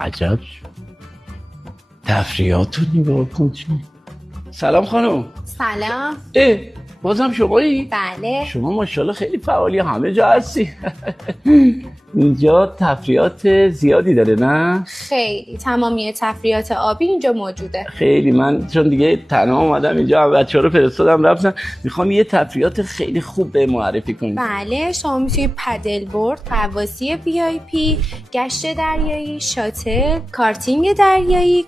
عجب تفریحات رو نگاه کن. سلام خانم. سلام. بازم شمایی؟ بله. شما ماشاءالله خیلی فعالی، همه جا هستی. اینجا تفریحات زیادی داره نه؟ خیلی تمامی تفریحات آبی اینجا موجوده. خیلی، من چون دیگه تنها اومدم اینجا، بچه‌ها رو فرستادم رفتن، میخوام یه تفریحات خیلی خوب به معرفی کنید. بله، شما میتونید پدل بورد، غواصی VIP، گشت دریایی، شاتل، کارتینگ دریایی،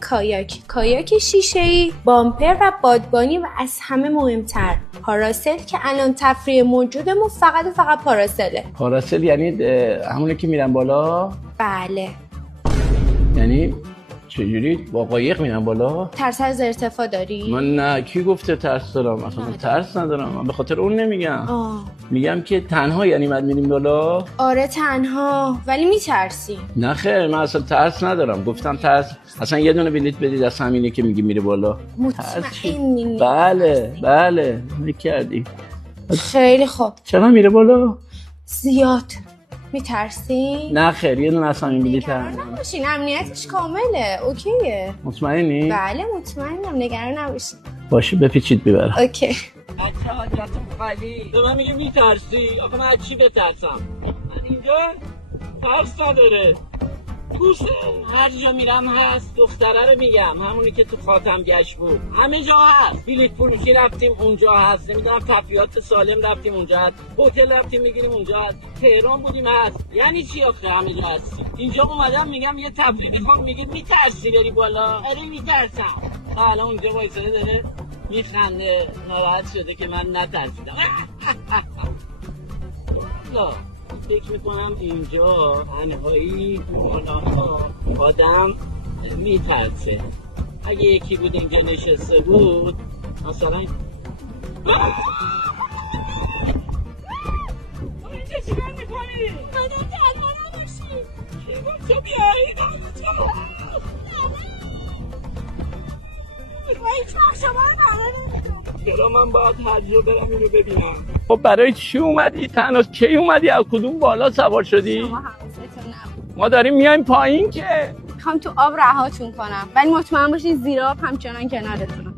کایاک شیشه‌ای، بامپر و بادبانی و از همه مهمتر پاراسل که الان تفریح موجودمون فقط پاراسله. پاراسل یعنی همونه که میرن بالا؟ بله. یعنی چجوری با قایق میرن بالا؟ ترس از ارتفاع داری؟ من نه، کی گفته ترس دارم؟ اصلا من ترس ندارم، من به خاطر اون نمیگم. میگم که تنها یعنی بعد میریم بالا؟ آره تنها، ولی میترسی؟ نه خیر، من اصلا ترس ندارم، گفتم ترس اصلا یه دونه بلیط بدید از همینه که میگی میره بالا. مطمئنی؟ بله میکردی. خیلی خوب. چرا میره بالا؟ زیاد. میترسی؟ نه خیر، یه دونه از همین بلیط نباشین، امنیتش کامله، اوکیه. مطمئنی؟ بله مطمئنم، نگران نباشین. باشه بپیچید ببرم. اوکی. بچه حاجت خالی به من میگه میترسی؟ آخه من از چی بترسم؟ من اینجا ترس نداره، توشه هر جا میرم هست. دختره رو میگم، همونی که تو خاتم گشت بود، همه جا هست. بلیط فروشی رفتیم اونجا هست، نمیدونم تفریحات سالم رفتیم اونجا هست، هتل رفتیم میگیریم اونجا هست، تهران بودیم هست. یعنی چی آخه همه جا هستیم؟ اینجا اومدم میگم یه تفریح میخوام، میگه میترسی بری بالا؟ آره میترسم. حالا اونجا وایساده داره میخنده، ناراحت شده که من نترسیدم. لا فکر میکنم اینجا تنهایی بالاها آدم میترسه. اگه یکی بود اینجا نشسته بود مثلا اینجا چیکار میکنی؟ آدم تنها نباشی. چی بود تو بیایی؟ هیچ وقت شما رو ندارم. چرا من باید هر جا برم اینو ببینم؟ خب برای چی اومدی؟ تنها کی اومدی؟ از کدوم بالا سوار شدی؟ شما حواستون نبود. ما داریم میایم پایین که میخوام تو آب رهاتون کنم، ولی مطمئن باشین زیر آب همچنان کنارتونم.